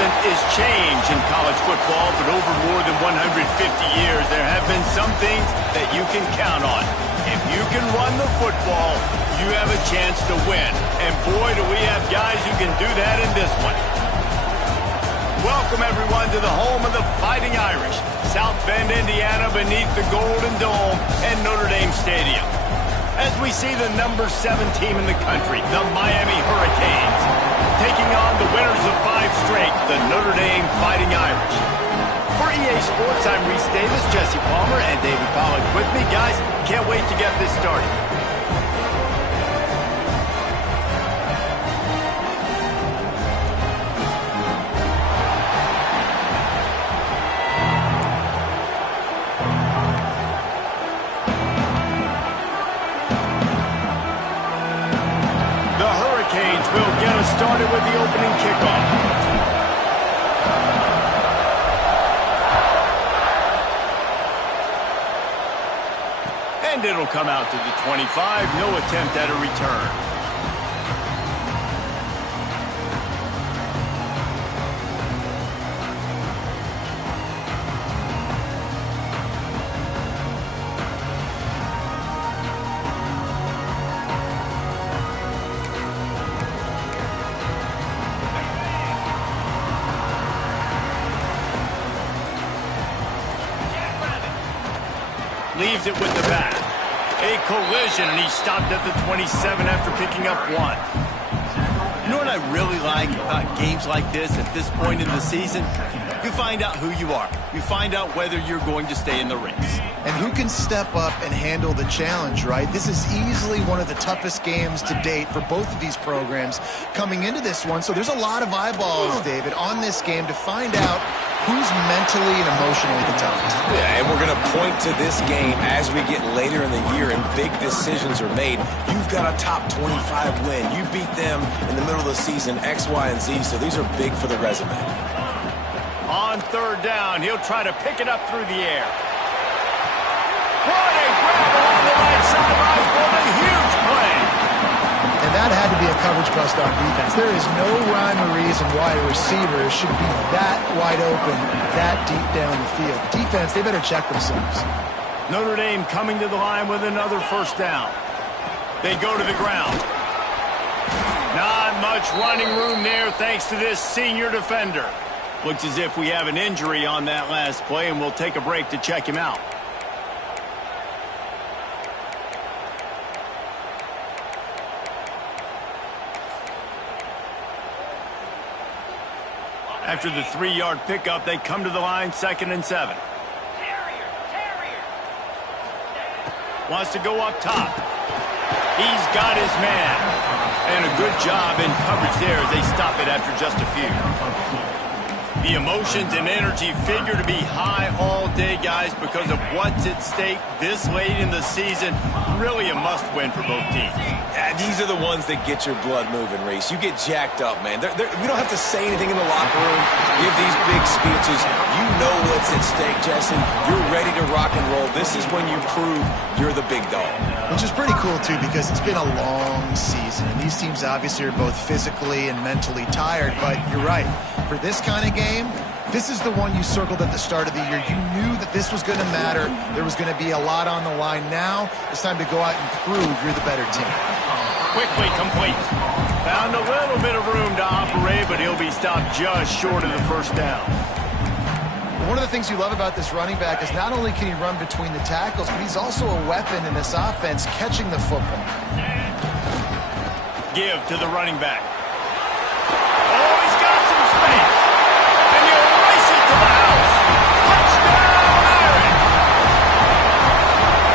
constant is change in college football, but over more than 150 years, there have been some things that you can count on. If you can run the football, you have a chance to win. And boy, do we have guys who can do that in this one. Welcome, everyone, to the home of the Fighting Irish, South Bend, Indiana, beneath the Golden Dome and Notre Dame Stadium. As we see the number 7 team in the country, the Miami Hurricanes, taking on the winners of 5 straight, the Notre Dame Fighting Irish. For EA Sports, I'm Reese Davis, Jesse Palmer, and David Pollack with me. Guys, can't wait to get this started. Will get us started with the opening kickoff. And it'll come out to the 25. No attempt at a return. Leaves it with the back. A collision, and he stopped at the 27 after picking up 1. You know what I really like about games like this at this point in the season? You find out who you are. You find out whether you're going to stay in the race. And who can step up and handle the challenge, right? This is easily one of the toughest games to date for both of these programs coming into this one. So there's a lot of eyeballs, David, on this game to find out who's mentally and emotionally the toughest. Yeah, and we're going to point to this game as we get later in the year and big decisions are made. You've got a top 25 win. You beat them in the middle of the season, X, Y, and Z, so these are big for the resume. On 3rd down, he'll try to pick it up through the air. What a grab along the right sideline for the huge play. And that had to be a coverage bust on defense. There is no rhyme or reason why a receiver should be that wide open, that deep down the field. Defense, they better check themselves. Notre Dame coming to the line with another 1st down. They go to the ground. Not much running room there thanks to this senior defender. Looks as if we have an injury on that last play, and we'll take a break to check him out. After the 3-yard pickup, they come to the line, 2nd and 7. Wants to go up top. He's got his man. And a good job in coverage there as they stop it after just a few. The emotions and energy figure to be high all day, guys, because of what's at stake this late in the season. Really a must-win for both teams. Yeah, these are the ones that get your blood moving, Reese. You get jacked up, man. We don't have to say anything in the locker room, give these big speeches. You know what's at stake, Jesse. You're ready to rock and roll. This is when you prove you're the big dog. Which is pretty cool, too, because it's been a long season. And these teams obviously are both physically and mentally tired. But you're right. For this kind of game, this is the one you circled at the start of the year. You knew that this was going to matter. There was going to be a lot on the line. Now it's time to go out and prove you're the better team. Quickly complete. Found a little bit of room to operate, but he'll be stopped just short of the 1st down. One of the things you love about this running back is not only can he run between the tackles, but he's also a weapon in this offense catching the football. Give to the running back. Oh, he's got some space. And he'll race it to the house. Touchdown, Irish!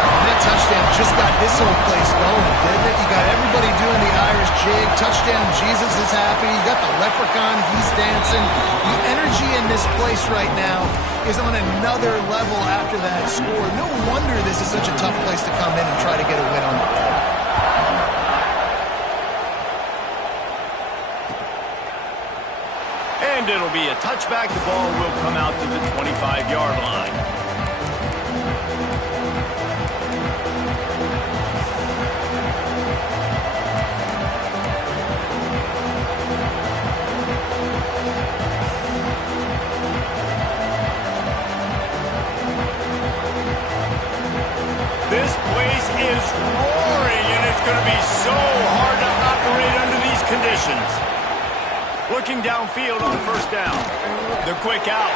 And that touchdown just got this whole place going, didn't it? You got everybody doing the Irish jig. Touchdown, Jesus is happy. You got the leprechaun, he's dancing. The energy in this place right now is on another level after that score. No wonder this is such a tough place to come in and try to get a win on the road. And it'll be a touchback. The ball will come out to the 25-yard line. place is roaring, and it's going to be so hard to operate under these conditions. Looking downfield on first down. The quick out.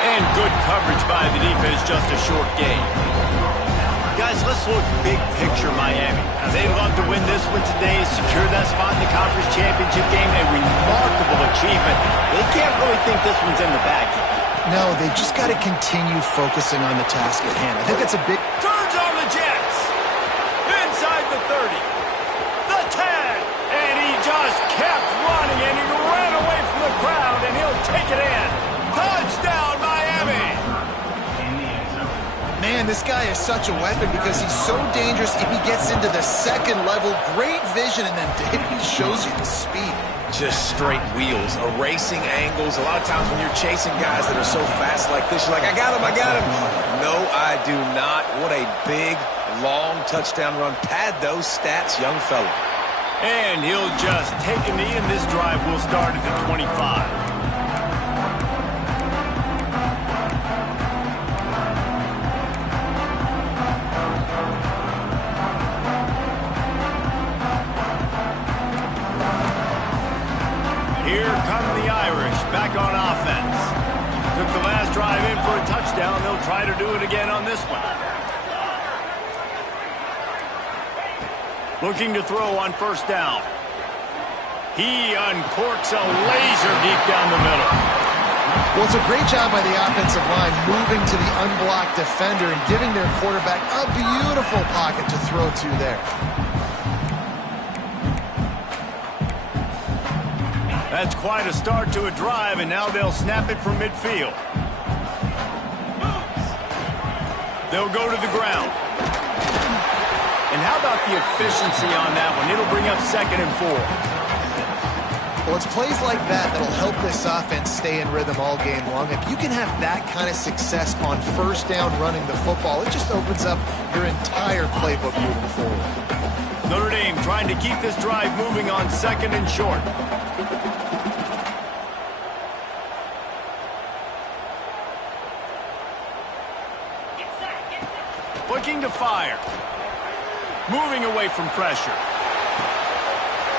And good coverage by the defense, just a short gain. Guys, let's look big picture Miami. Now, they'd love to win this one today, secure that spot in the conference championship game, a remarkable achievement. They can't really think this one's in the bag yet. No, they've just got to continue focusing on the task at hand. I think that's a big... Turns on the Jets. Inside the 30. The 10. And he just kept running, and he ran away from the crowd, and he'll take it in. Touchdown, Miami. Man, this guy is such a weapon because he's so dangerous if he gets into the second level. Great vision, and then he shows you the speed. Just straight wheels, erasing angles. A lot of times when you're chasing guys that are so fast like this, you're like, I got him, I got him. No, I do not. What a big, long touchdown run. Pad those stats, young fella. And he'll just take a knee, and this drive will start at the 25. Here come the Irish, back on offense. Took the last drive in for a touchdown. They'll try to do it again on this one. Looking to throw on first down. He uncorks a laser deep down the middle. Well, it's a great job by the offensive line moving to the unblocked defender and giving their quarterback a beautiful pocket to throw to there. That's quite a start to a drive, and now they'll snap it from midfield. They'll go to the ground. And how about the efficiency on that one? It'll bring up 2nd and 4. Well, it's plays like that that'll help this offense stay in rhythm all game long. If you can have that kind of success on first down running the football, it just opens up your entire playbook moving forward. Notre Dame trying to keep this drive moving on 2nd and short. Looking to fire. Moving away from pressure.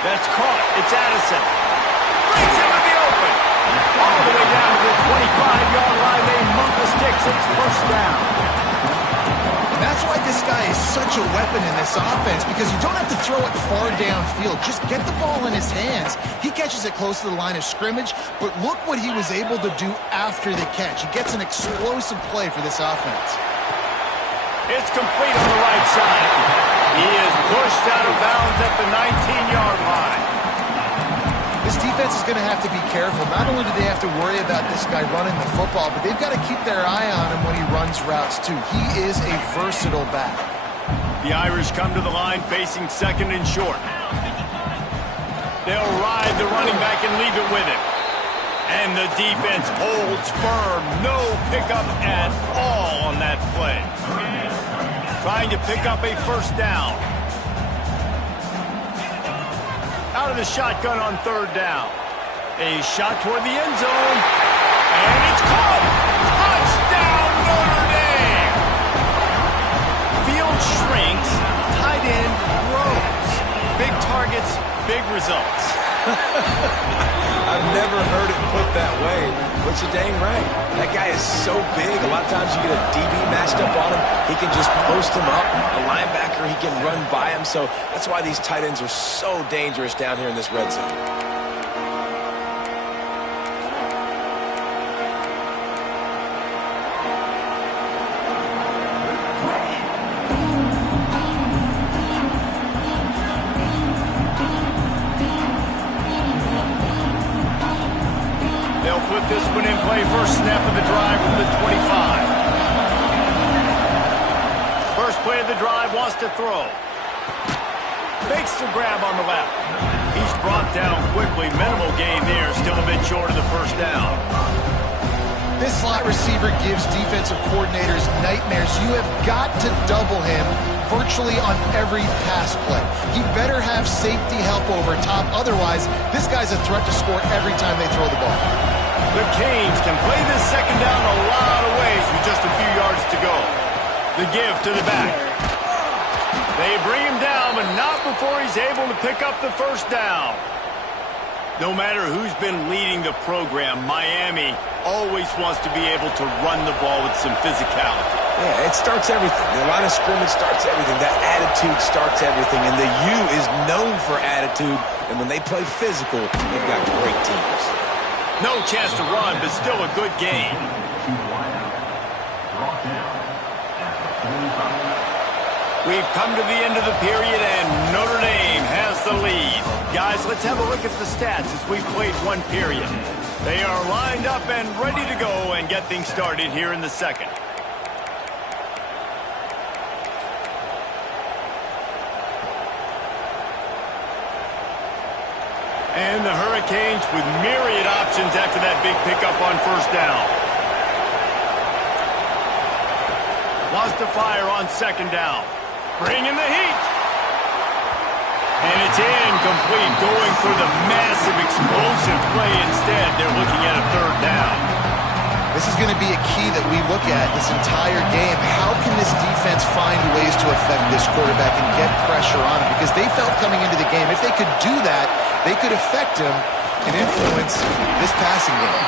That's caught. It's Addison. Brings him in the open. All the way down to the 25-yard line. They move the sticks. It's first down. That's why this guy is such a weapon in this offense, because you don't have to throw it far downfield. Just get the ball in his hands. He catches it close to the line of scrimmage, but look what he was able to do after the catch. He gets an explosive play for this offense. It's complete on the right side. He is pushed out of bounds at the 19-yard line. This defense is going to have to be careful. Not only do they have to worry about this guy running the football, but they've got to keep their eye on him when he runs routes too. He is a versatile back. The Irish come to the line facing 2nd and short. They'll ride the running back and leave it with him. And the defense holds firm. No pickup at all on that play. Trying to pick up a first down. Out of the shotgun on 3rd down. A shot toward the end zone. And it's caught. Touchdown, Notre Dame. Field shrinks. Tight end grows. Big targets, big results. I've never heard it put that way, but you're dang right. That guy is so big. A lot of times you get a DB matched up on him. He can just post him up. A linebacker, he can run by him. So that's why these tight ends are so dangerous down here in this red zone. They'll put this one in play. First snap of the drive from the 25. First play of the drive, wants to throw. Makes the grab on the left. He's brought down quickly. Minimal gain there. Still a bit short of the first down. This slot receiver gives defensive coordinators nightmares. You have got to double him virtually on every pass play. He better have safety help over top. Otherwise, this guy's a threat to score every time they throw the ball. The Canes can play this second down a lot of ways with just a few yards to go. The give to the back. They bring him down, but not before he's able to pick up the first down. No matter who's been leading the program, Miami always wants to be able to run the ball with some physicality. Yeah, it starts everything. The line of scrimmage starts everything. That attitude starts everything. And the U is known for attitude. And when they play physical, they've got great teams. No chance to run, but still a good game. We've come to the end of the period, and Notre Dame has the lead. Guys, let's have a look at the stats as we've played one period. They are lined up and ready to go and get things started here in the second. And the Hurricanes with myriad options after that big pickup on first down. Wants to fire on second down. Bringing the heat. And it's incomplete, going for the massive explosive play instead. They're looking at a third down. This is going to be a key that we look at this entire game. How can this defense find ways to affect this quarterback and get pressure on him? Because they felt coming into the game, if they could do that, they could affect him and influence this passing game.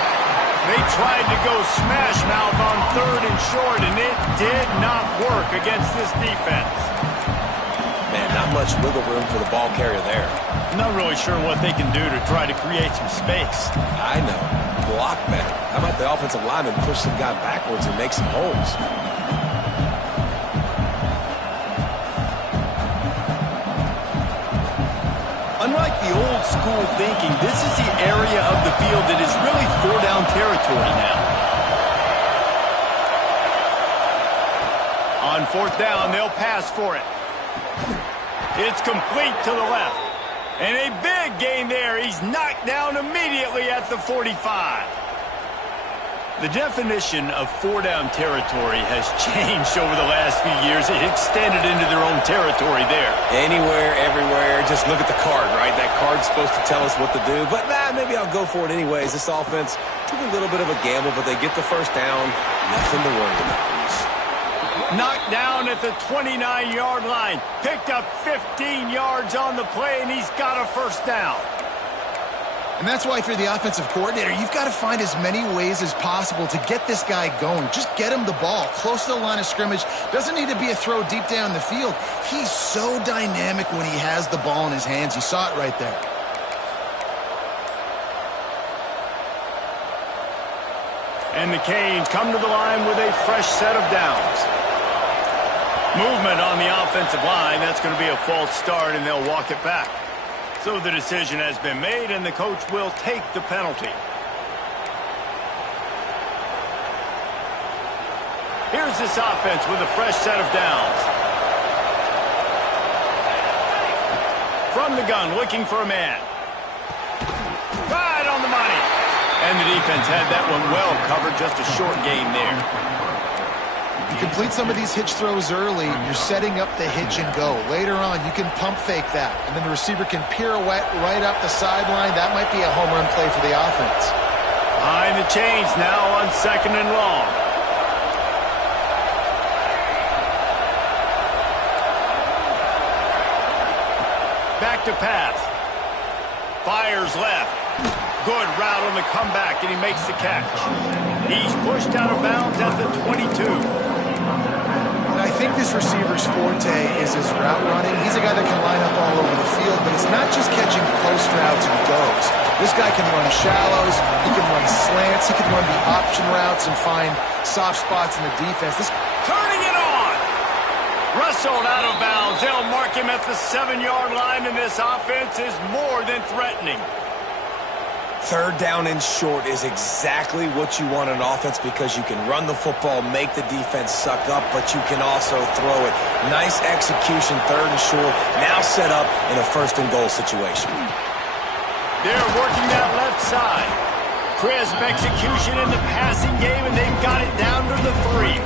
They tried to go smash mouth on third and short, and it did not work against this defense. Man, not much wiggle room for the ball carrier there. Not really sure what they can do to try to create some space. I know. Block better. How about the offensive lineman push some guy backwards and make some holes? Unlike the old school thinking, this is the area of the field that is really four-down territory now. On fourth down, they'll pass for it. It's complete to the left. And a big gain there. He's knocked down immediately at the 45. The definition of four-down territory has changed over the last few years. It extended into their own territory there. Anywhere, everywhere. Just look at the card, right? That card's supposed to tell us what to do. But, maybe I'll go for it anyways. This offense took a little bit of a gamble, but they get the first down. Nothing to worry about, Reese. Knocked down at the 29-yard line. Picked up 15 yards on the play, and he's got a first down. And that's why if you're the offensive coordinator, you've got to find as many ways as possible to get this guy going. Just get him the ball close to the line of scrimmage. Doesn't need to be a throw deep down the field. He's so dynamic when he has the ball in his hands. You saw it right there. And the Canes come to the line with a fresh set of downs. Movement on the offensive line. That's going to be a false start, and they'll walk it back. So the decision has been made, and the coach will take the penalty. Here's this offense with a fresh set of downs. From the gun, looking for a man. Right on the money. And the defense had that one well covered. Just a short game there. You complete some of these hitch throws early, you're setting up the hitch and go. Later on, you can pump fake that, and then the receiver can pirouette right up the sideline. That might be a home run play for the offense. Behind the chains now on second and long. Back to pass. Fires left. Good route on the comeback, and he makes the catch. He's pushed out of bounds at the 22. I think this receiver's forte is his route running. He's a guy that can line up all over the field, but it's not just catching post routes and goes. This guy can run shallows, he can run slants, he can run the option routes and find soft spots in the defense. Turning it on! Wrestled out of bounds. They'll mark him at the 7-yard line, and this offense is more than threatening. Third down and short is exactly what you want in offense because you can run the football, make the defense suck up, but you can also throw it. Nice execution, third and short, now set up in a first and goal situation. They're working that left side. Crisp execution in the passing game, and they've got it down to the 3.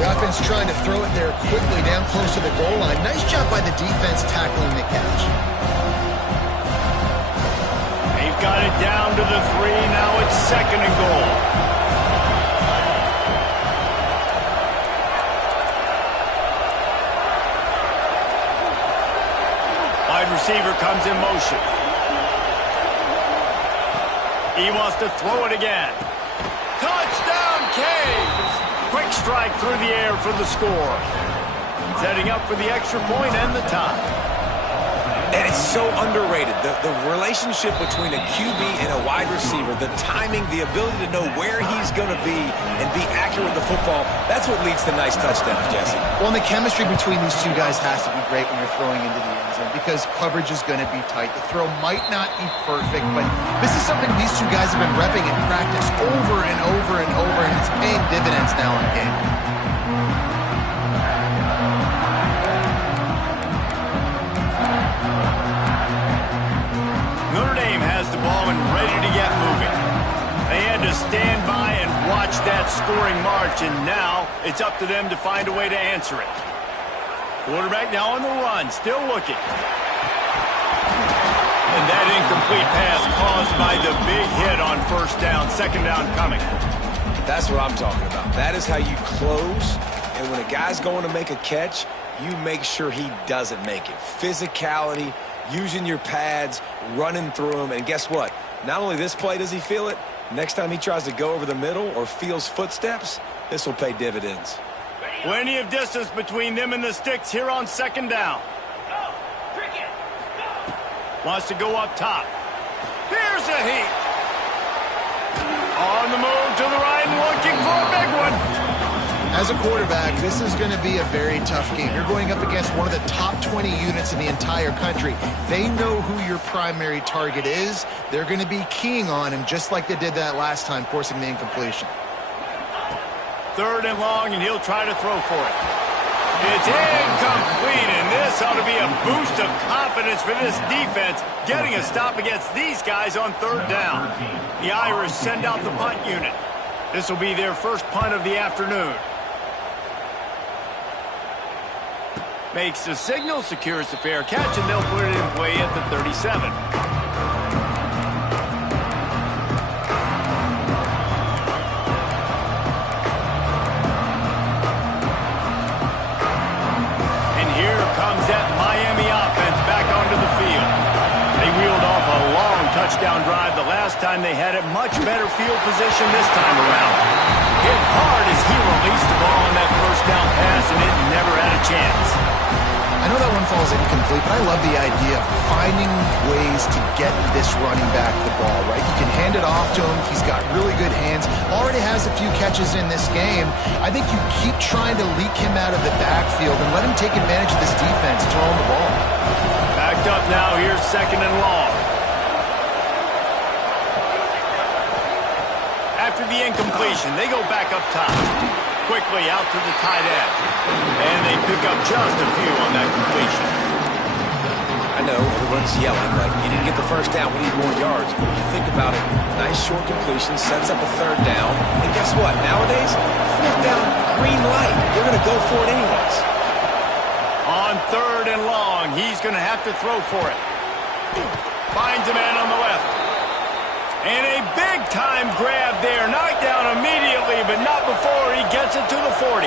The offense trying to throw it there quickly down close to the goal line. Nice job by the defense tackling the catch. Got it down to the 3. Now it's second and goal. receiver comes in motion. He wants to throw it again. Touchdown, Canes! Quick strike through the air for the score. Setting up for the extra point and the tie. And it's so underrated. The relationship between a QB and a wide receiver, the timing, the ability to know where he's going to be and be accurate with the football, that's what leads to nice touchdowns, Jesse. Well, and the chemistry between these two guys has to be great when you're throwing into the end zone because coverage is going to be tight. The throw might not be perfect, but this is something these two guys have been repping in practice over and over and over, and it's paying dividends now in game. Notre Dame has the ball and ready to get moving. They had to stand by and watch that scoring march, and now it's up to them to find a way to answer it. Quarterback now on the run, still looking. And that incomplete pass caused by the big hit on first down, second down coming. That's what I'm talking about. That is how you close, and when a guy's going to make a catch, you make sure he doesn't make it. Physicality, using your pads, running through them, and guess what? Not only this play does he feel it, next time he tries to go over the middle or feels footsteps, this will pay dividends. Plenty of distance between them and the sticks here on second down. Wants to go up top. Here's a heat. On the move to the right and looking for a big one. As a quarterback, this is going to be a very tough game. You're going up against one of the top 20 units in the entire country. They know who your primary target is. They're going to be keying on him just like they did that last time, forcing the incompletion. Third and long, and he'll try to throw for it. It's incomplete, and this ought to be a boost of confidence for this defense, getting a stop against these guys on third down. The Irish send out the punt unit. This will be their first punt of the afternoon. Makes the signal, secures the fair catch, and they'll put it in play at the 37. And here comes that Miami offense back onto the field. They reeled off a long touchdown drive the last time. They had it much better field position this time around. Hit hard as he released the ball on that first down pass, and it never had a chance. I know that one falls incomplete, but I love the idea of finding ways to get this running back the ball, right? You can hand it off to him. He's got really good hands. Already has a few catches in this game. I think you keep trying to leak him out of the backfield and let him take advantage of this defense throwing the ball. Backed up now. Here's second and long. After the incompletion, they go back up top. Quickly out to the tight end. And they pick up just a few on that completion. I know everyone's yelling like, you didn't get the first down, we need more yards. But when you think about it, nice short completion, sets up a third down. And guess what? Nowadays, fourth down, green light. They're going to go for it anyways. On third and long, he's going to have to throw for it. Finds a man on the left. And a big-time grab there. Knocked down immediately, but not before he gets it to the 40.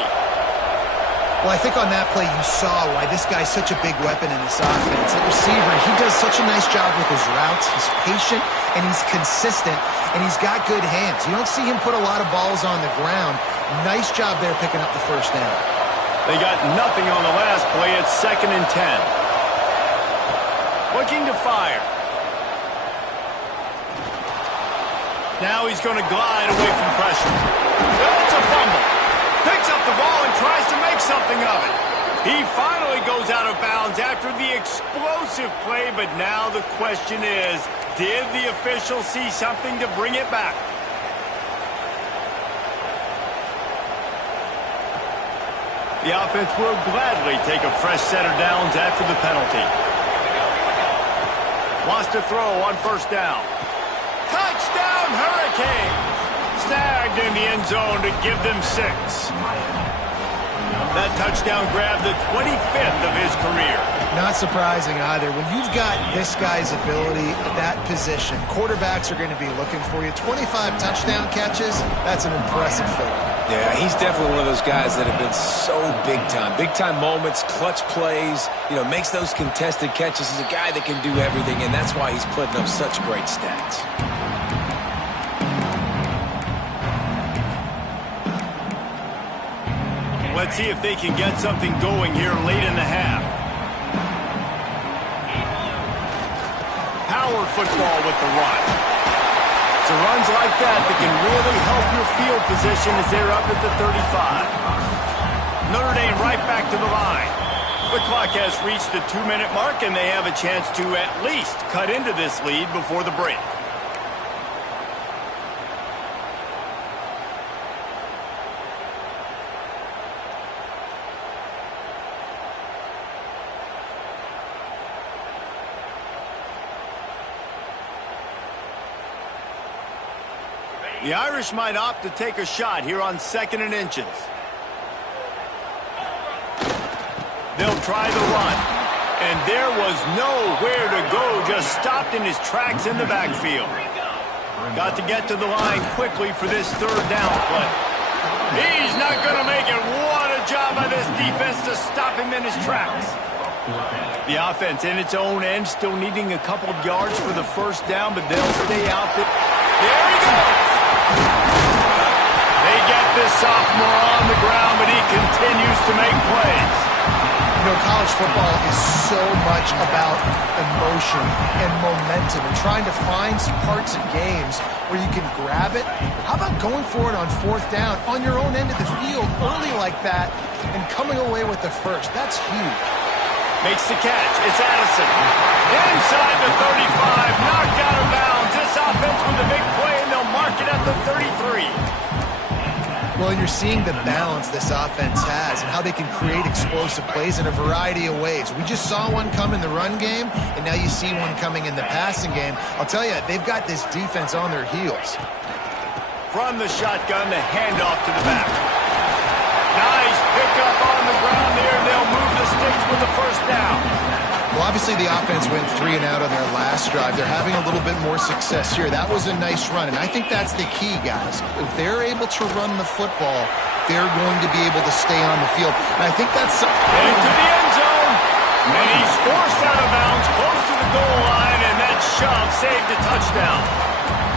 Well, I think on that play you saw why this guy's such a big weapon in this offense. At receiver, he does such a nice job with his routes. He's patient, and he's consistent, and he's got good hands. You don't see him put a lot of balls on the ground. Nice job there picking up the first down. They got nothing on the last play. It's 2nd and 10. Looking to fire. Now he's going to glide away from pressure. It's a fumble. Picks up the ball and tries to make something of it. He finally goes out of bounds after the explosive play, but now the question is, did the official see something to bring it back? The offense will gladly take a fresh set of downs after the penalty. Wants to throw on first down. Touchdown, Hurricanes! Snagged in the end zone to give them 6. That touchdown grabbed the 25th of his career. Not surprising either. When you've got this guy's ability at that position, quarterbacks are going to be looking for you. 25 touchdown catches, that's an impressive figure. Yeah, he's definitely one of those guys that have been so big time. Big time moments, clutch plays, makes those contested catches. He's a guy that can do everything, and that's why he's putting up such great stats. Let's see if they can get something going here late in the half. Power football with the run. So runs like that can really help your field position as they're up at the 35. Notre Dame right back to the line. The clock has reached the 2-minute mark, and they have a chance to at least cut into this lead before the break. The Irish might opt to take a shot here on 2nd and inches. They'll try the run. And there was nowhere to go, just stopped in his tracks in the backfield. Got to get to the line quickly for this 3rd down play. He's not going to make it. What a job by this defense to stop him in his tracks. The offense in its own end, still needing a couple of yards for the 1st down, but they'll stay out there. There he goes. They get this sophomore on the ground, but he continues to make plays. College football is so much about emotion and momentum and trying to find some parts of games where you can grab it. How about going for it on 4th down on your own end of the field early like that and coming away with the 1st? That's huge. Makes the catch. It's Addison. Inside the 35, knocked out of bounds. This offense with a big play, and they'll mark it at the 33. Well, you're seeing the balance this offense has and how they can create explosive plays in a variety of ways. We just saw one come in the run game, and now you see one coming in the passing game. I'll tell you, they've got this defense on their heels. From the shotgun, the handoff to the back. Nice pickup on the ground there. They'll move the sticks with the 1st down. Well, obviously the offense went 3 and out on their last drive. They're having a little bit more success here. That was a nice run, and I think that's the key, guys. If they're able to run the football, they're going to be able to stay on the field. And I think that's... Into the end zone. And he's forced out of bounds close to the goal line, and that shove saved a touchdown.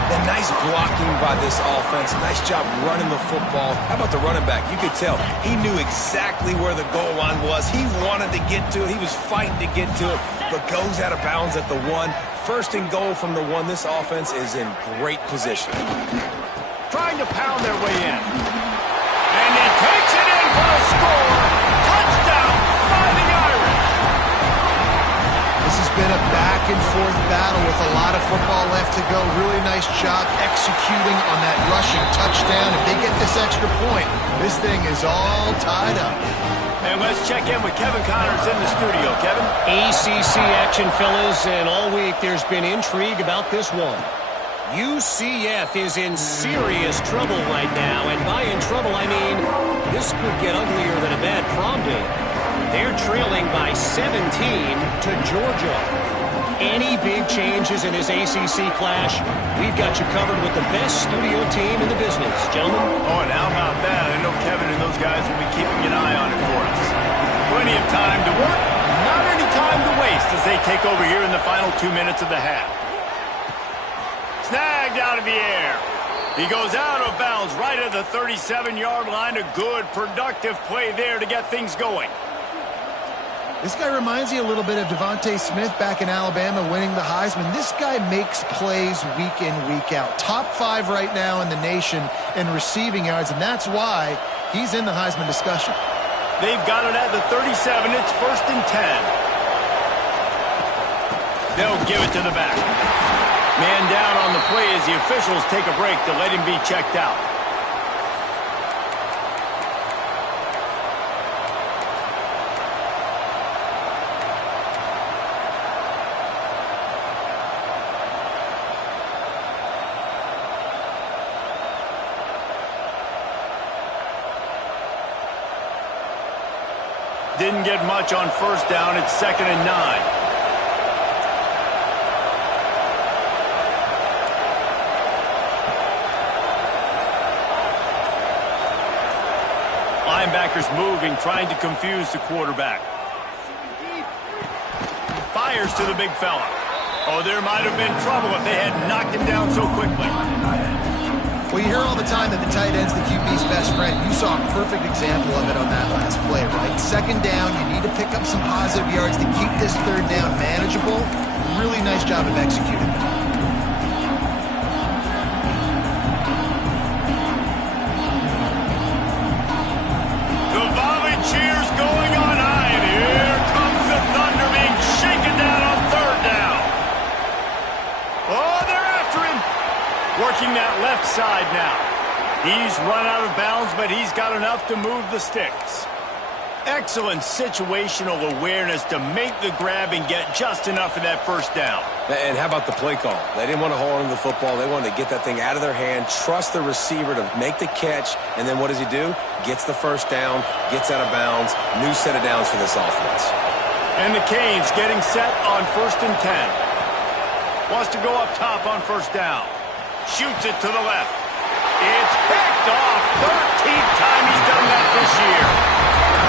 And nice blocking by this offense. Nice job running the football. How about the running back? You could tell he knew exactly where the goal line was. He wanted to get to it. He was fighting to get to it, but goes out of bounds at the 1. 1st and goal from the 1. This offense is in great position. Trying to pound their way in. And he takes it in for a score. Touchdown, Fighting Irish. This has been a back-and-forth battle with a lot of football left to go. Really nice job executing on that rushing touchdown. If they get this extra point, this thing is all tied up. And let's check in with Kevin Connors in the studio. Kevin? ACC action, fellas, and all week there's been intrigue about this one. UCF is in serious trouble right now, and by in trouble, I mean this could get uglier than a bad prom date. They're trailing by 17 to Georgia. Any big changes in this ACC clash, we've got you covered with the best studio team in the business, gentlemen. Oh, and how about that? I know Kevin and those guys will be keeping an eye on it for us. Plenty of time to work, not any time to waste as they take over here in the final 2 minutes of the half. Snagged out of the air. He goes out of bounds right at the 37-yard line. A good, productive play there to get things going. This guy reminds you a little bit of Devontae Smith back in Alabama winning the Heisman. This guy makes plays week in, week out. Top 5 right now in the nation in receiving yards, and that's why he's in the Heisman discussion. They've got it at the 37. It's 1st and 10. They'll give it to the back. Man down on the play as the officials take a break to let him be checked out. Didn't get much on 1st down. It's 2nd and 9. playmakers moving, trying to confuse the quarterback. Fires to the big fella. Oh, there might have been trouble if they had knocked him down so quickly. Well, you hear all the time that the tight end's the QB's best friend. You saw a perfect example of it on that last play, right? Second down, you need to pick up some positive yards to keep this third down manageable. Really nice job of executing. The volley cheers going on high, and here comes the thunder being shaken down on third down. Oh, they're after him. Working that left side now. He's run out of bounds, but he's got enough to move the sticks. Excellent situational awareness to make the grab and get just enough of that first down. And how about the play call? They didn't want to hold on to the football. They wanted to get that thing out of their hand, trust the receiver to make the catch, and then what does he do? Gets the first down, gets out of bounds. New set of downs for this offense. And the Canes getting set on 1st and 10. Wants to go up top on first down. Shoots it to the left. It's picked off. 13th time he's done that this year.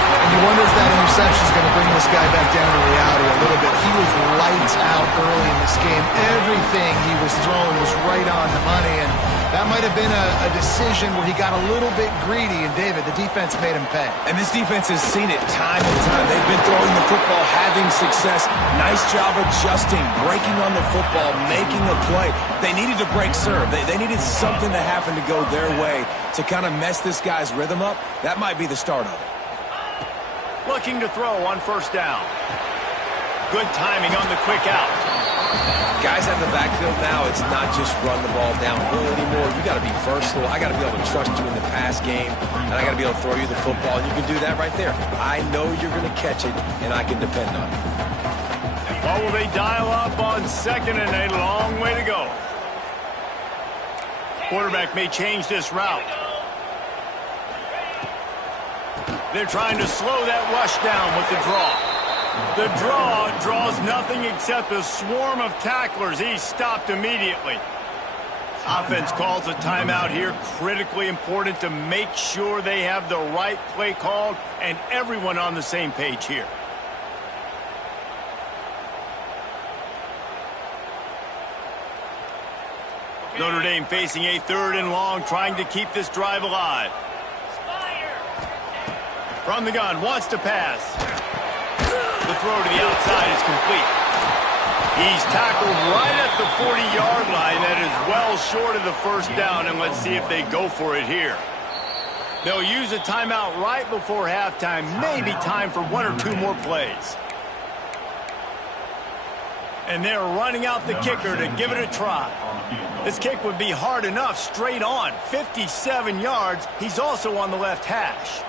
And you wonder if that interception is going to bring this guy back down to reality a little bit. He was lights out early in this game. Everything he was throwing was right on the money, and that might have been a decision where he got a little bit greedy, and David, the defense made him pay. And this defense has seen it time and time. They've been throwing the football, having success. Nice job adjusting, breaking on the football, making a play. They needed to break serve. They needed something to happen to go their way to kind of mess this guy's rhythm up. That might be the start of it. Looking to throw on first down. Good timing on the quick out. Guys out of the backfield now, it's not just run the ball downhill anymore. You got to be versatile. I got to be able to trust you in the pass game, and I got to be able to throw you the football, and you can do that right there. I know you're going to catch it, and I can depend on it. What will they dial up on 2nd and a long way to go? Quarterback may change this route. They're trying to slow that rush down with the draw. The draw draws nothing except a swarm of tacklers. He's stopped immediately. Offense calls a timeout here. Critically important to make sure they have the right play called and everyone on the same page here. Notre Dame facing a 3rd and long, trying to keep this drive alive. From the gun, wants to pass. The throw to the outside is complete. He's tackled right at the 40-yard line. That is well short of the first down, and let's see if they go for it here. They'll use a timeout right before halftime. Maybe time for 1 or 2 more plays. And they're running out the kicker to give it a try. This kick would be hard enough straight on. 57 yards. He's also on the left hash.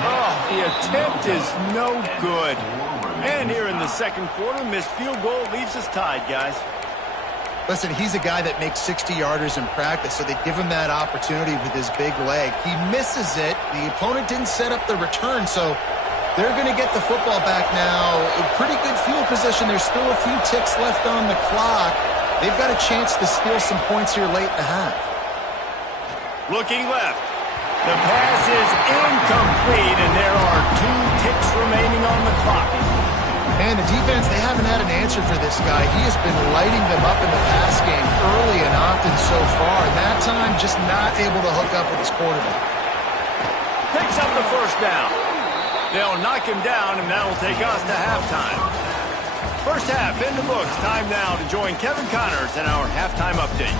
Oh, the attempt is no good. And here in the second quarter, missed field goal leaves us tied, guys. Listen, he's a guy that makes 60-yarders in practice, so they give him that opportunity with his big leg. He misses it. The opponent didn't set up the return, so they're going to get the football back now. A pretty good field position. There's still a few ticks left on the clock. They've got a chance to steal some points here late in the half. Looking left. The pass is incomplete, and there are 2 ticks remaining on the clock. And the defense, they haven't had an answer for this guy. He has been lighting them up in the pass game early and often so far. And that time, just not able to hook up with his quarterback. Picks up the first down. They'll knock him down, and that'll take us to halftime. First half in the books. Time now to join Kevin Connors in our halftime update.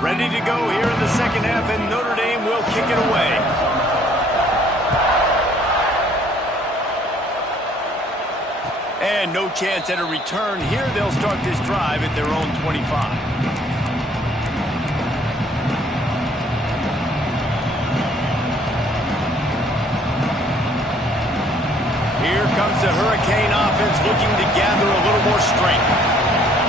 Ready to go here in the second half, and Notre Dame will kick it away. And no chance at a return here. They'll start this drive at their own 25. Here comes the Hurricane offense looking to gather a little more strength.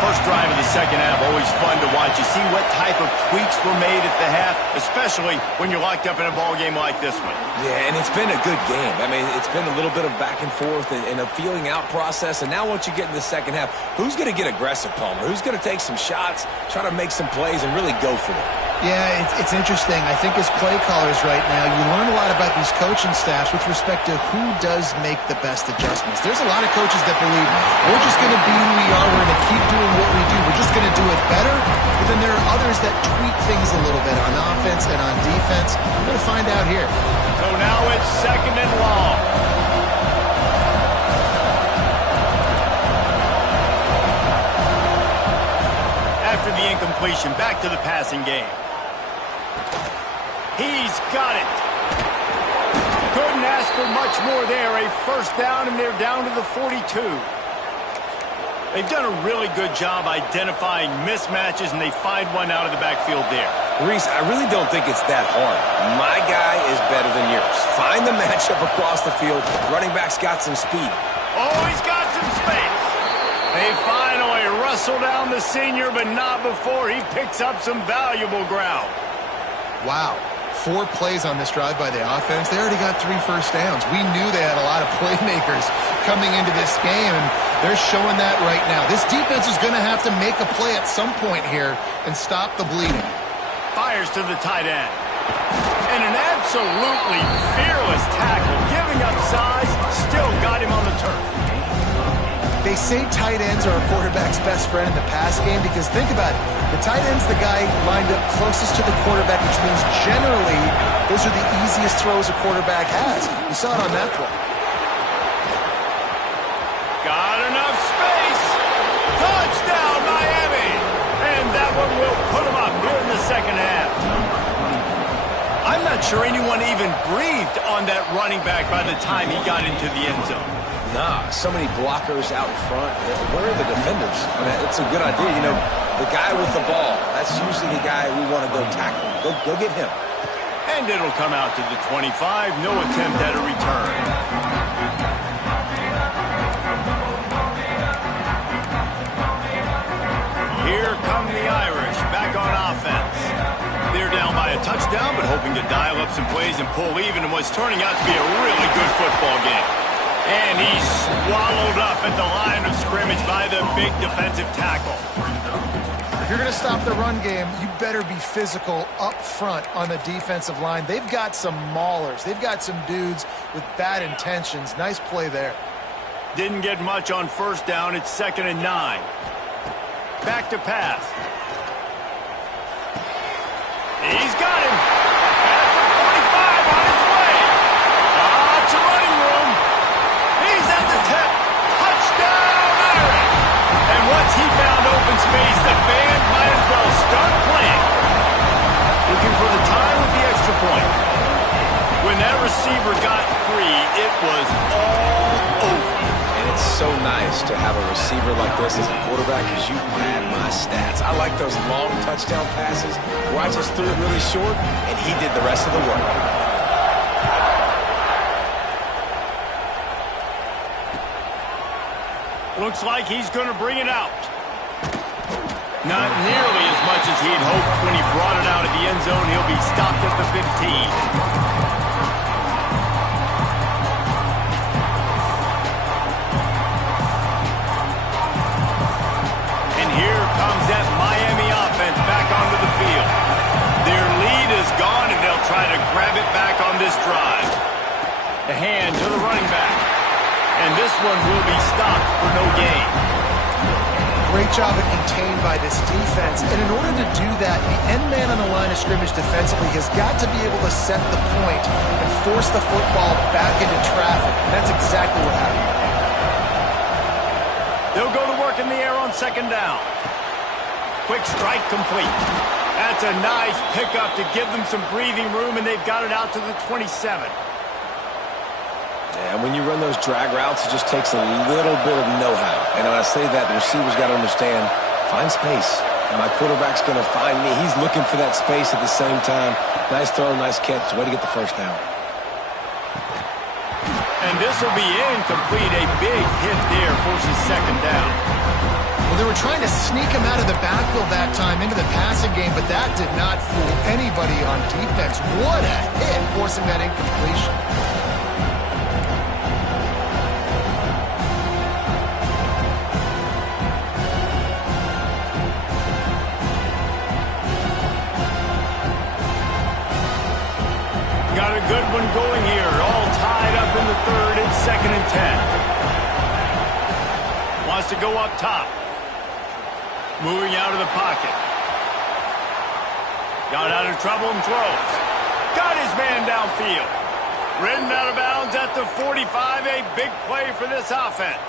First drive of the second half, always fun to watch. You see what type of tweaks were made at the half, especially when you're locked up in a ball game like this one. Yeah, and it's been a good game. I mean, it's been a little bit of back and forth and a feeling out process. And now once you get in the second half, who's going to get aggressive, Palmer? Who's going to take some shots, try to make some plays, and really go for it? Yeah, it's interesting. I think as play callers right now, you learn a lot about these coaching staffs with respect to who does make the best adjustments. There's a lot of coaches that believe we're just going to be who we are. We're going to keep doing what we do. We're just going to do it better. But then there are others that tweak things a little bit on offense and on defense. We're going to find out here. So now it's second and long. After the incompletion, back to the passing game. He's got it. Couldn't ask for much more there. A first down, and they're down to the 42. They've done a really good job identifying mismatches, and they find one out of the backfield there. Reese, I really don't think it's that hard. My guy is better than yours. Find the matchup across the field. Running back's got some speed. Oh, he's got some space. They finally wrestle down the senior, but not before he picks up some valuable ground. Wow. 4 plays on this drive by the offense. They already got 3 first downs. We knew they had a lot of playmakers coming into this game, and they're showing that right now. This defense is going to have to make a play at some point here and stop the bleeding. Fires to the tight end. And an absolutely fearless tackle, giving up size, still got him on the turf. They say tight ends are a quarterback's best friend in the pass game because think about it. The tight end's the guy lined up closest to the quarterback, which means generally those are the easiest throws a quarterback has. You saw it on that play. Got enough space. Touchdown, Miami. And that one will put them up here in the second half. I'm not sure anyone even breathed on that running back by the time he got into the end zone. Nah, so many blockers out front. Where are the defenders? I mean, it's a good idea. You know, the guy with the ball, that's usually the guy we want to go tackle. Go get him. And it'll come out to the 25. No attempt at a return. Here come the Irish, back on offense. They're down by a touchdown, but hoping to dial up some plays and pull even in what's turning out to be a really good football game. And he's swallowed up at the line of scrimmage by the big defensive tackle. If you're going to stop the run game, you better be physical up front on the defensive line. They've got some maulers. They've got some dudes with bad intentions. Nice play there. Didn't get much on first down. It's 2nd and 9. Back to pass. He's got him. At the 45 on his way. Lots of running room. He's at the 10. Touchdown, Irish. And once he found open space, the band might as well start playing. Looking for the tie with the extra point. When that receiver got free, it was all over. And it's so nice to have a receiver like this as a quarterback because you pad my stats. I like those long touchdown passes where I just threw it really short and he did the rest of the work. Looks like he's going to bring it out. Not nearly as much as he'd hoped when he brought it out of the end zone. He'll be stopped at the 15. That Miami offense back onto the field. Their lead is gone, and they'll try to grab it back on this drive. The hand to the running back. And this one will be stopped for no gain. Great job at contained by this defense. And in order to do that, the end man on the line of scrimmage defensively has got to be able to set the point and force the football back into traffic. And that's exactly what happened. They'll go to work in the air on 2nd down. Quick strike complete. That's a nice pickup to give them some breathing room, and they've got it out to the 27. And when you run those drag routes, it just takes a little bit of know-how. And when I say that, the receiver's got to understand, find space. And my quarterback's going to find me. He's looking for that space at the same time. Nice throw, nice catch. Way to get the first down. And this will be incomplete. A big hit there forces 2nd down. Well, they were trying to sneak him out of the backfield that time into the passing game, but that did not fool anybody on defense. What a hit, forcing that incompletion. Got a good one going here. All tied up in the third. It's 2nd and 10. Wants to go up top. Moving out of the pocket. Got out of trouble and throws. Got his man downfield. Ridden out of bounds at the 45. A big play for this offense.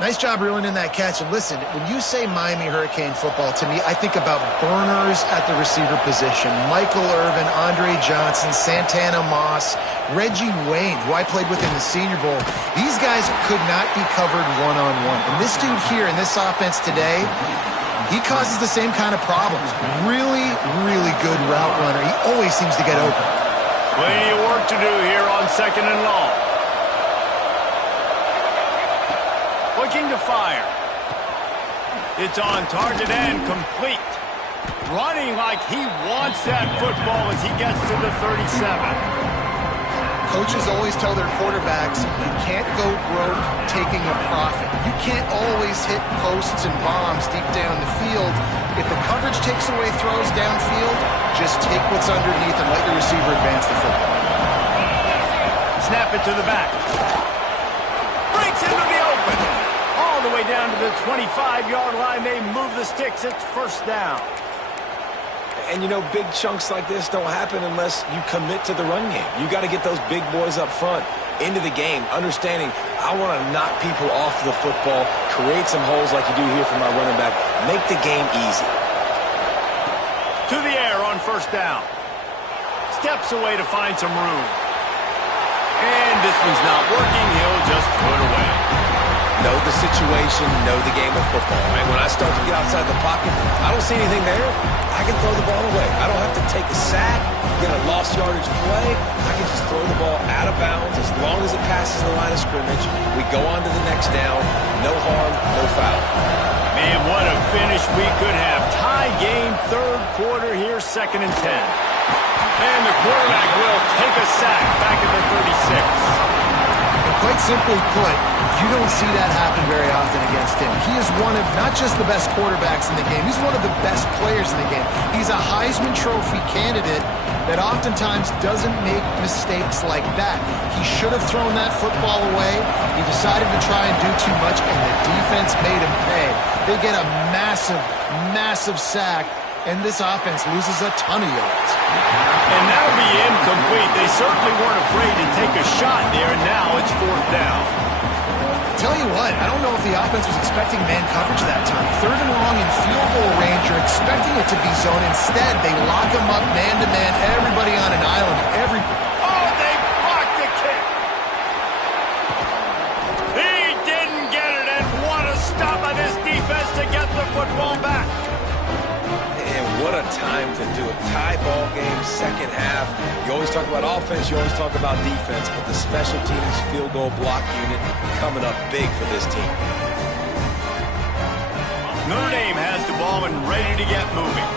Nice job reeling in that catch. And listen, when you say Miami Hurricane football, to me, I think about burners at the receiver position. Michael Irvin, Andre Johnson, Santana Moss, Reggie Wayne, who I played with in the Senior Bowl. These guys could not be covered one-on-one. And this dude here in this offense today, he causes the same kind of problems. Really, really good route runner. He always seems to get open. Plenty of work to do here on 2nd and long. Looking to fire. It's on target and complete. Running like he wants that football as he gets to the 37. Coaches always tell their quarterbacks, you can't go broke taking a profit. You can't always hit posts and bombs deep down the field. If the coverage takes away throws downfield, just take what's underneath and let your receiver advance the football. Snap it to the back. Breaks into the open. All the way down to the 25-yard line. They move the sticks. It's 1st down. And, you know, big chunks like this don't happen unless you commit to the run game. You got to get those big boys up front into the game, understanding I want to knock people off the football, create some holes like you do here for my running back, make the game easy. To the air on 1st down. Steps away to find some room. And this one's not working. He'll just throw it away. Know the situation, know the game of football. And when I start to get outside the pocket, I don't see anything there, I can throw the ball away. I don't have to take a sack, get a lost yardage play. I can just throw the ball out of bounds as long as it passes the line of scrimmage. We go on to the next down. No harm, no foul. Man, what a finish we could have. Tie game, 3rd quarter here, 2nd and 10. And the quarterback will take a sack back at the 36. And quite simply put, you don't see that happen very often against him. He is one of not just the best quarterbacks in the game, he's one of the best players in the game. He's a Heisman Trophy candidate that oftentimes doesn't make mistakes like that. He should have thrown that football away. He decided to try and do too much, and the defense made him pay. They get a massive, massive sack, and this offense loses a ton of yards. And that'll be incomplete. They certainly weren't afraid to take a shot there, and now it's 4th down. Tell you what, I don't know if the offense was expecting man coverage that time. 3rd and long in field goal range, you're expecting it to be zone. Instead, they lock him up man-to-man, everybody on an island. Oh, they blocked the kick. He didn't get it, and what a stop by this defense to get the football back. And what a time to do it. Tie ball game, 2nd half. You always talk about offense, you always talk about defense, but the special teams field goal block unit coming up big for this team. Notre Dame has the ball and ready to get moving.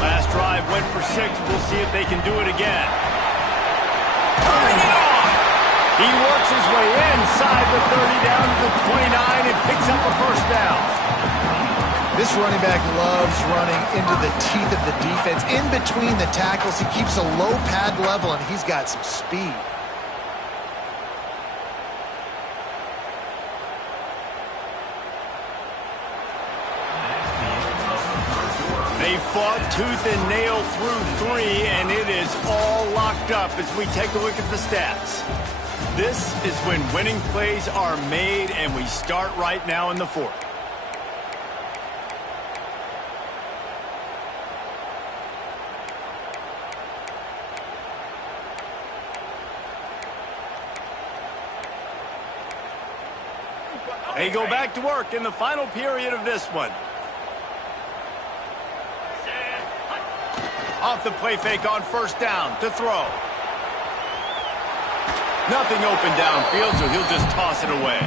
Last drive went for 6. We'll see if they can do it again. Turning it on. He works his way inside the 30 down to the 29 and picks up a 1st down. This running back loves running into the teeth of the defense. In between the tackles, he keeps a low pad level, and he's got some speed. They fought tooth and nail through 3, and it is all locked up as we take a look at the stats. This is when winning plays are made, and we start right now in the 4th. They go back to work in the final period of this one. Off the play fake on 1st down to throw. Nothing open downfield, so he'll just toss it away.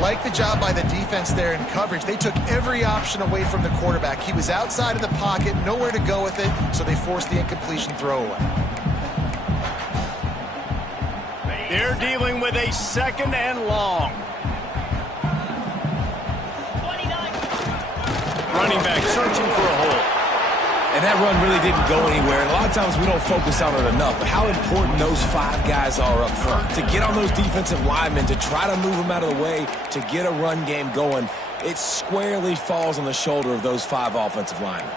Like the job by the defense there in coverage. They took every option away from the quarterback. He was outside of the pocket, nowhere to go with it, so they forced the incompletion throwaway. They're dealing with a 2nd and long. Running back searching for a hole. And that run really didn't go anywhere. And a lot of times we don't focus on it enough. But how important those 5 guys are up front. To get on those defensive linemen, to try to move them out of the way, to get a run game going, it squarely falls on the shoulder of those 5 offensive linemen.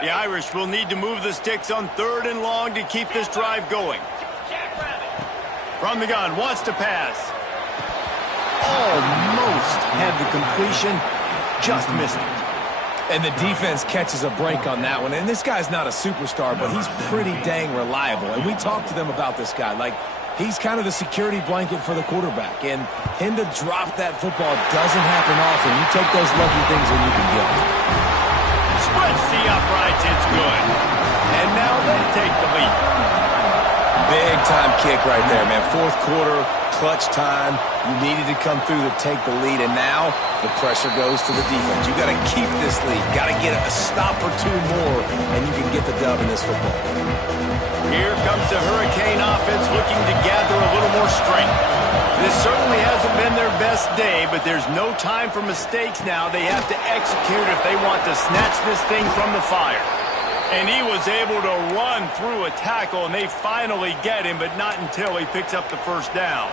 The Irish will need to move the sticks on 3rd and long to keep this drive going. From the gun, wants to pass. Almost had the completion, just missed it. And the defense catches a break on that one. And this guy's not a superstar, but he's pretty dang reliable. And we talked to them about this guy. Like, he's kind of the security blanket for the quarterback. And him to drop that football doesn't happen often. You take those lucky things when you can get them. Splits the uprights, it's good. And now they take the lead. Big time kick right there, man. 4th quarter, clutch time. You needed to come through to take the lead, and now the pressure goes to the defense. You got to keep this lead. Got to get a stop or 2 more, and you can get the dub in this football. Here comes the Hurricane offense looking to gather a little more strength. This certainly hasn't been their best day, but there's no time for mistakes now. They have to execute if they want to snatch this thing from the fire. And he was able to run through a tackle, and they finally get him, but not until he picks up the 1st down.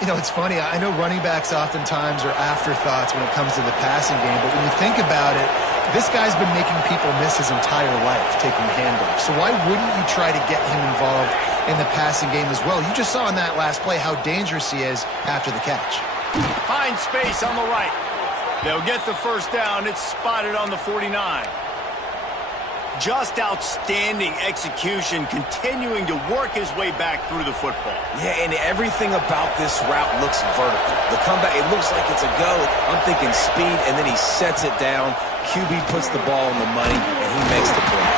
You know, it's funny. I know running backs oftentimes are afterthoughts when it comes to the passing game, but when you think about it, this guy's been making people miss his entire life taking handoffs. So why wouldn't you try to get him involved in the passing game as well? You just saw in that last play how dangerous he is after the catch. Find space on the right. They'll get the 1st down. It's spotted on the 49. Just outstanding execution, continuing to work his way back through the football. Yeah, and everything about this route looks vertical. The comeback, it looks like it's a go. I'm thinking speed, and then he sets it down. QB puts the ball on the money, and he makes the play.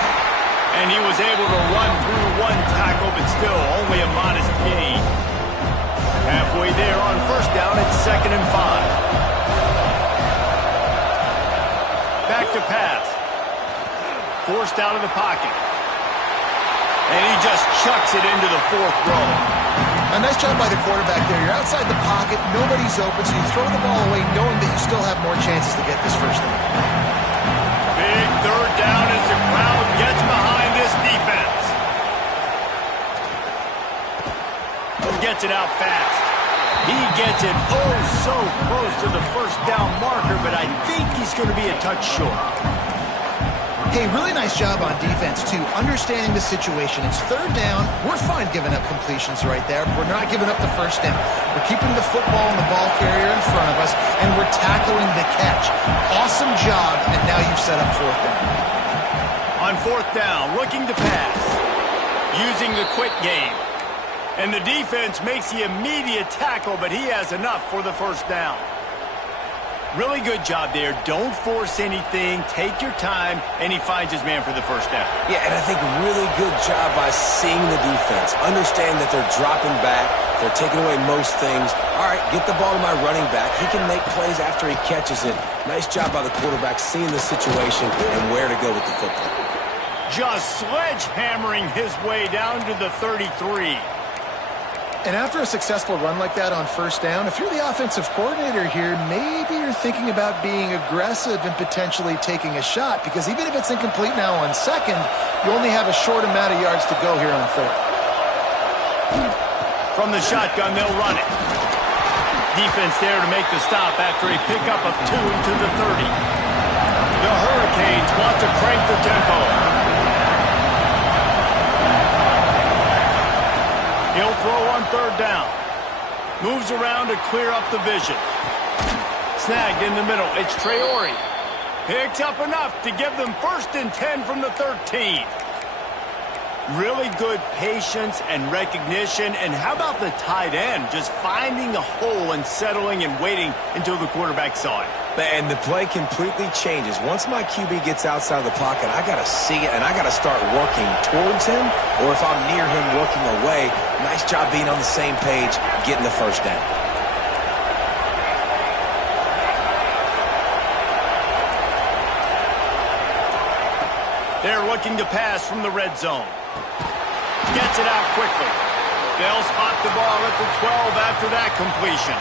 And he was able to run through 1 tackle, but still only a modest gain. Halfway there on 1st down, it's 2nd and 5. Back to pass. Forced out of the pocket. And he just chucks it into the 4th row. A nice job by the quarterback there. You're outside the pocket, nobody's open, so you throw the ball away knowing that you still have more chances to get this 1st down. Big 3rd down as the crowd gets behind this defense. Gets it out fast. He gets it oh so close to the 1st down marker, but I think he's going to be a touch short. Hey, really nice job on defense, too, understanding the situation. It's 3rd down. We're fine giving up completions right there. We're not giving up the 1st down. We're keeping the football and the ball carrier in front of us, and we're tackling the catch. Awesome job, and now you've set up 4th down. On 4th down, looking to pass. Using the quick game. And the defense makes the immediate tackle, but he has enough for the 1st down. Really good job there. Don't force anything. Take your time, and he finds his man for the 1st down. Yeah, and I think really good job by seeing the defense. Understand that they're dropping back. They're taking away most things. All right, get the ball to my running back. He can make plays after he catches it. Nice job by the quarterback seeing the situation and where to go with the football. Just sledgehammering his way down to the 33. And after a successful run like that on 1st down, if you're the offensive coordinator here, maybe you're thinking about being aggressive and potentially taking a shot, because even if it's incomplete now on 2nd, you only have a short amount of yards to go here on 3rd. From the shotgun, they'll run it. Defense there to make the stop after a pickup of 2 to the 30. The Hurricanes want to crank the tempo. He'll throw on 3rd down. Moves around to clear up the vision. Snagged in the middle. It's Traore. Picks up enough to give them 1st and 10 from the 13. Really good patience and recognition. And how about the tight end? Just finding the hole and settling and waiting until the quarterback saw it. And the play completely changes. Once my QB gets outside of the pocket, I got to see it, and I got to start working towards him, or if I'm near him, working away. Nice job being on the same page, getting the first down. They're looking to pass from the red zone. Gets it out quickly. They'll spot the ball at the 12 after that completion.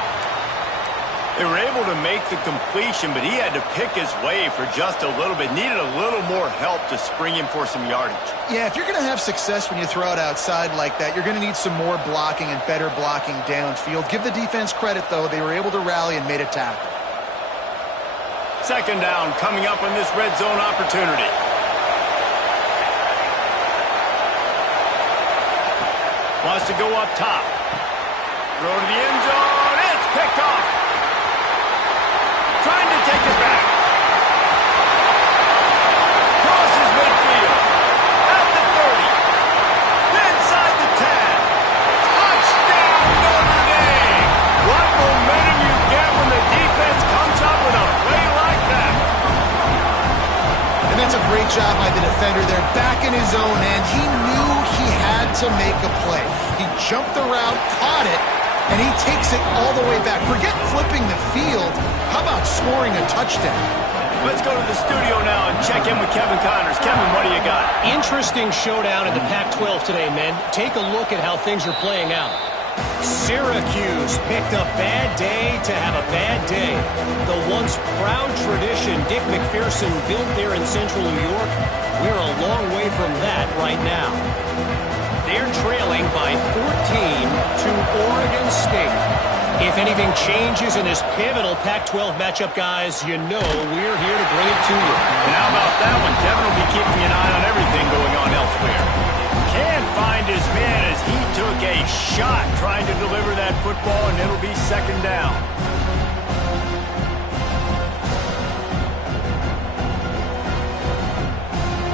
They were able to make the completion, but he had to pick his way for just a little bit. Needed a little more help to spring him for some yardage. Yeah, if you're going to have success when you throw it outside like that, you're going to need some more blocking and better blocking downfield. Give the defense credit, though. They were able to rally and made a tackle. Second down coming up on this red zone opportunity. Wants to go up top. Throw to the end zone. It's picked off. Trying to take it back. Crosses midfield. At the 30. Inside the 10. Touchdown, Notre Dame. What momentum you get when the defense comes up with a play like that. And that's a great job by the defender there. Back in his own end. He knew he had to make a play. He jumped the route, caught it, and he takes it all the way back. Forget flipping the field. How about scoring a touchdown? Let's go to the studio now and check in with Kevin Connors. Kevin, what do you got? Interesting showdown in the Pac-12 today, men. Take a look at how things are playing out. Syracuse picked a bad day to have a bad day. The once proud tradition Dick McPherson built there in central New York, we're a long way from that right now. They're trailing by 14 to Oregon State. If anything changes in this pivotal Pac-12 matchup, guys, you know we're here to bring it to you. And how about that one? Kevin will be keeping an eye on everything going on elsewhere. Can't find his man as he took a shot trying to deliver that football, and it'll be second down.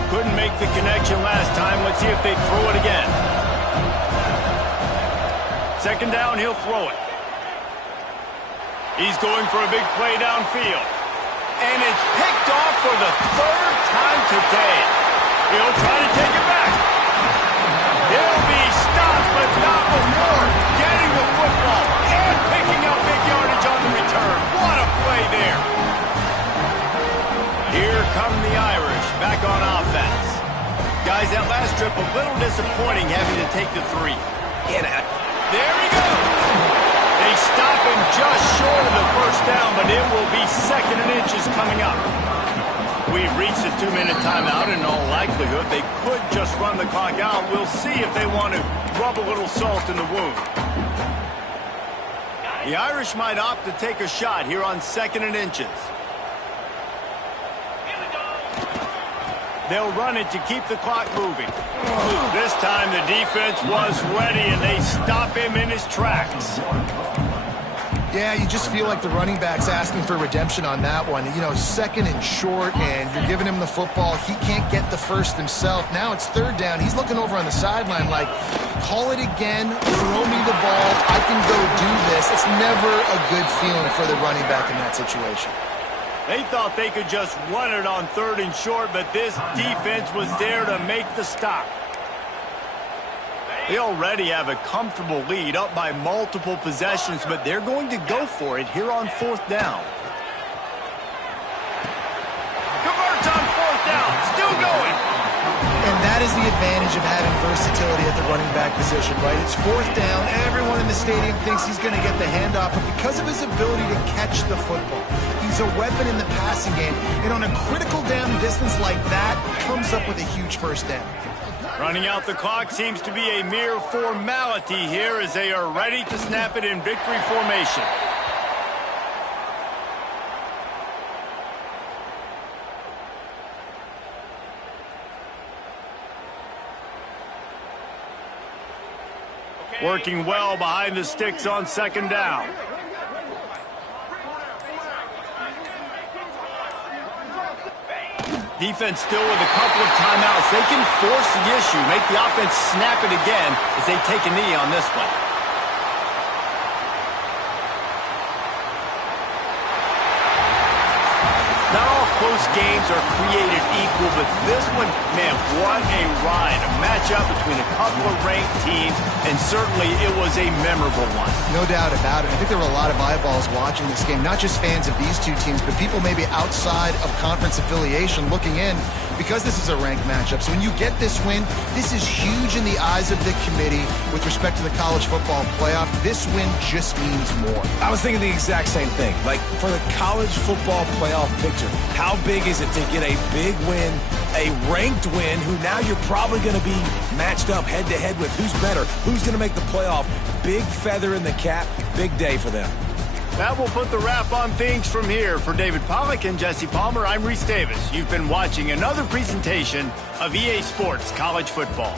Couldn't make the connection last time. Let's see if they throw it again. Second down, he'll throw it. He's going for a big play downfield. And it's picked off for the third time today. He'll try to take it back. He'll be stopped, but not before getting the football and picking up big yardage on the return. What a play there. Here come the Irish back on offense. Guys, that last trip a little disappointing having to take the 3. There he goes. They stop him just short of the first down, but it will be second and inches coming up. We've reached a 2-minute timeout, and in all likelihood, they could just run the clock out. We'll see if they want to rub a little salt in the wound. The Irish might opt to take a shot here on second and inches. They'll run it to keep the clock moving. This time the defense was ready, and they stop him in his tracks. Yeah, you just feel like the running back's asking for redemption on that one. You know, second and short, and you're giving him the football. He can't get the first himself. Now it's third down. He's looking over on the sideline like, call it again, throw me the ball, I can go do this. It's never a good feeling for the running back in that situation. They thought they could just run it on third and short, but this defense was there to make the stop. They already have a comfortable lead, up by multiple possessions, but they're going to go for it here on fourth down. Converts on fourth down, still going. And that is the advantage of having versatility at the running back position, right? It's fourth down. Everyone in the stadium thinks he's going to get the handoff, but because of his ability to catch the football, he's a weapon in the passing game. And on a critical down distance like that, comes up with a huge first down. Running out the clock seems to be a mere formality here as they are ready to snap it in victory formation. Working well behind the sticks on second down. Defense still with a couple of timeouts. They can force the issue, make the offense snap it again as they take a knee on this one. most games are created equal, but this one, man, what a ride. A matchup between a couple of ranked teams, and certainly it was a memorable one. No doubt about it. I think there were a lot of eyeballs watching this game, not just fans of these two teams, but people maybe outside of conference affiliation looking in, because this is a ranked matchup. So when you get this win, this is huge in the eyes of the committee with respect to the college football playoff. This win just means more. I was thinking the exact same thing. Like, for the college football playoff picture, how big is it to get a big win, a ranked win, who now you're probably going to be matched up head-to-head with? Who's better? Who's going to make the playoff? Big feather in the cap. Big day for them. That will put the wrap on things from here. For David Pollack and Jesse Palmer, I'm Reese Davis. You've been watching another presentation of EA Sports College Football.